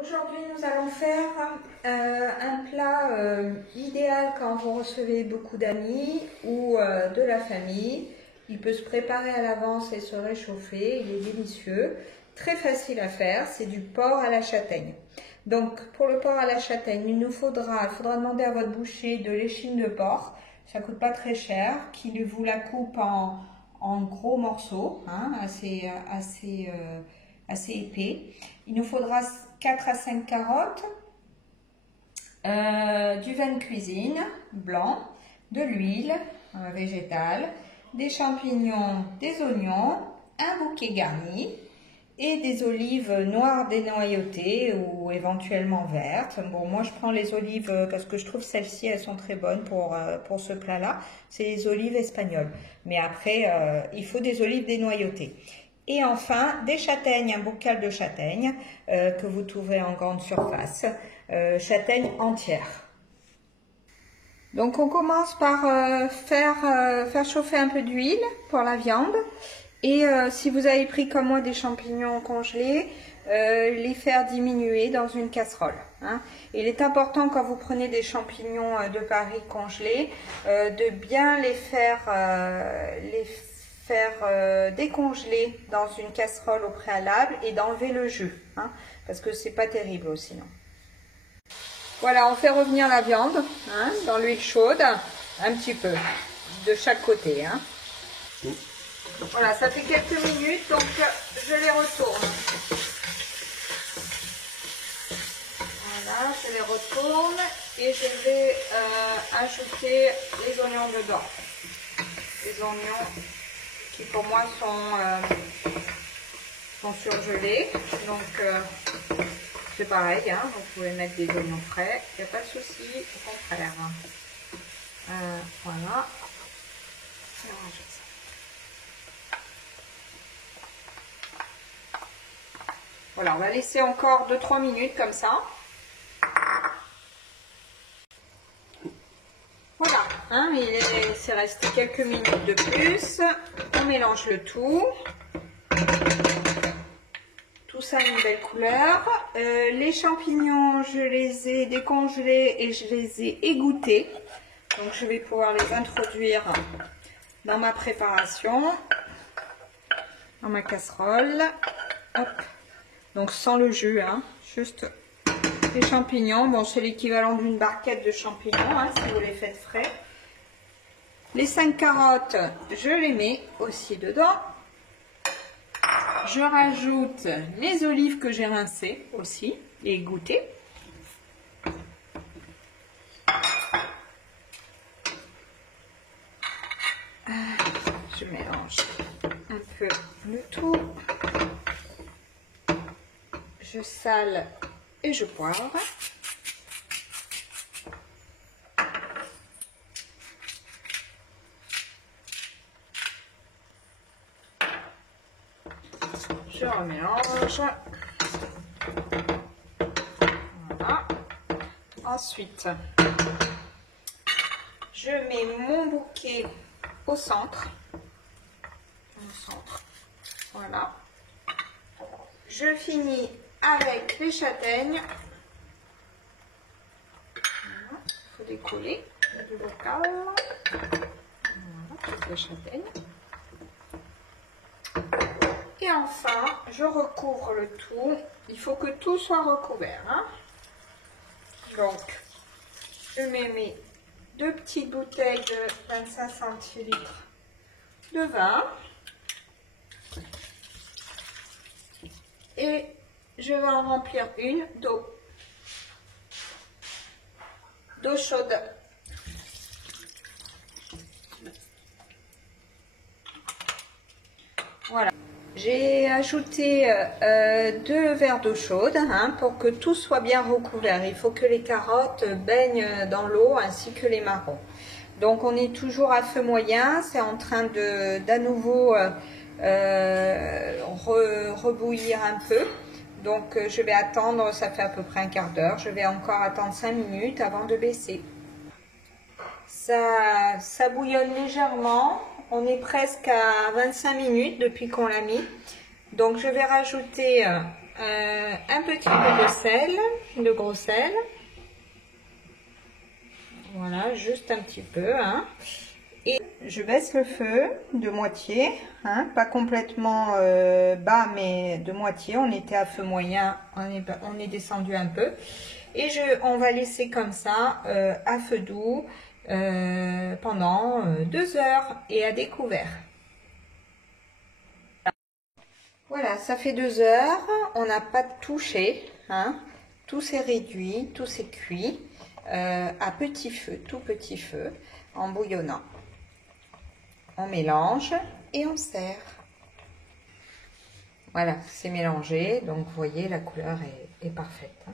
Aujourd'hui, nous allons faire un plat idéal quand vous recevez beaucoup d'amis ou de la famille. Il peut se préparer à l'avance et se réchauffer. Il est délicieux, très facile à faire. C'est du porc à la châtaigne. Donc, pour le porc à la châtaigne, il faudra demander à votre boucher de l'échine de porc. Ça coûte pas très cher. Qu'il vous la coupe en gros morceaux, hein, assez épais. Il nous faudra 4 à 5 carottes, du vin de cuisine blanc, de l'huile végétale, des champignons, des oignons, un bouquet garni et des olives noires dénoyautées ou éventuellement vertes. Bon, moi je prends les olives parce que je trouve celles-ci elles sont très bonnes pour ce plat-là. C'est les olives espagnoles. Mais après, il faut des olives dénoyautées. Et enfin, des châtaignes, un bocal de châtaignes que vous trouverez en grande surface, châtaignes entières. Donc on commence par faire chauffer un peu d'huile pour la viande. Et si vous avez pris comme moi des champignons congelés, les faire diminuer dans une casserole. Hein. Il est important quand vous prenez des champignons de Paris congelés, de bien les faire décongeler dans une casserole au préalable et d'enlever le jus, hein, parce que c'est pas terrible sinon. Voilà, on fait revenir la viande hein, dans l'huile chaude, un petit peu, de chaque côté. Hein. Voilà, ça fait quelques minutes, donc je les retourne. Voilà, je les retourne et je vais ajouter les oignons dedans. Les oignons qui pour moi sont surgelés, donc c'est pareil, hein, vous pouvez mettre des oignons frais, il n'y a pas de souci, au contraire. Voilà. Voilà, on va laisser encore 2-3 minutes comme ça. Voilà, hein, c'est resté quelques minutes de plus. On mélange le tout. Tout ça a une belle couleur. Les champignons, je les ai décongelés et je les ai égouttés. Donc je vais pouvoir les introduire dans ma préparation, dans ma casserole. Hop. Donc sans le jus, hein, juste les champignons. Bon, c'est l'équivalent d'une barquette de champignons, hein, si vous les faites frais. Les 5 carottes, je les mets aussi dedans. Je rajoute les olives que j'ai rincées aussi et égouttées. Je mélange un peu le tout. Je sale et je poivre. Je remélange. Voilà. Ensuite, je mets mon bouquet au centre. Voilà. Je finis avec les châtaignes. Voilà. Il faut décoller du bocal. Voilà, toutes les châtaignes. Et enfin, je recouvre le tout. Il faut que tout soit recouvert. Hein. Donc, je mets mes 2 petites bouteilles de 25 centilitres de vin. Et je vais en remplir une d'eau chaude. Voilà. J'ai ajouté 2 verres d'eau chaude hein, pour que tout soit bien recouvert. Il faut que les carottes baignent dans l'eau ainsi que les marrons. Donc on est toujours à feu moyen, c'est en train d'à nouveau rebouillir un peu. Donc je vais attendre, ça fait à peu près un quart d'heure, je vais encore attendre 5 minutes avant de baisser. Ça bouillonne légèrement, on est presque à 25 minutes depuis qu'on l'a mis. Donc je vais rajouter un petit peu de sel, de gros sel. Voilà, juste un petit peu. Hein. Et je baisse le feu de moitié, hein, pas complètement bas, mais de moitié. On était à feu moyen, on est descendu un peu. Et on va laisser comme ça à feu doux pendant 2 heures et à découvert. Voilà, ça fait 2 heures, on n'a pas touché, hein. Tout s'est réduit, tout s'est cuit à petit feu, tout petit feu, en bouillonnant. On mélange et on sert. Voilà, c'est mélangé, donc vous voyez la couleur est parfaite. Hein.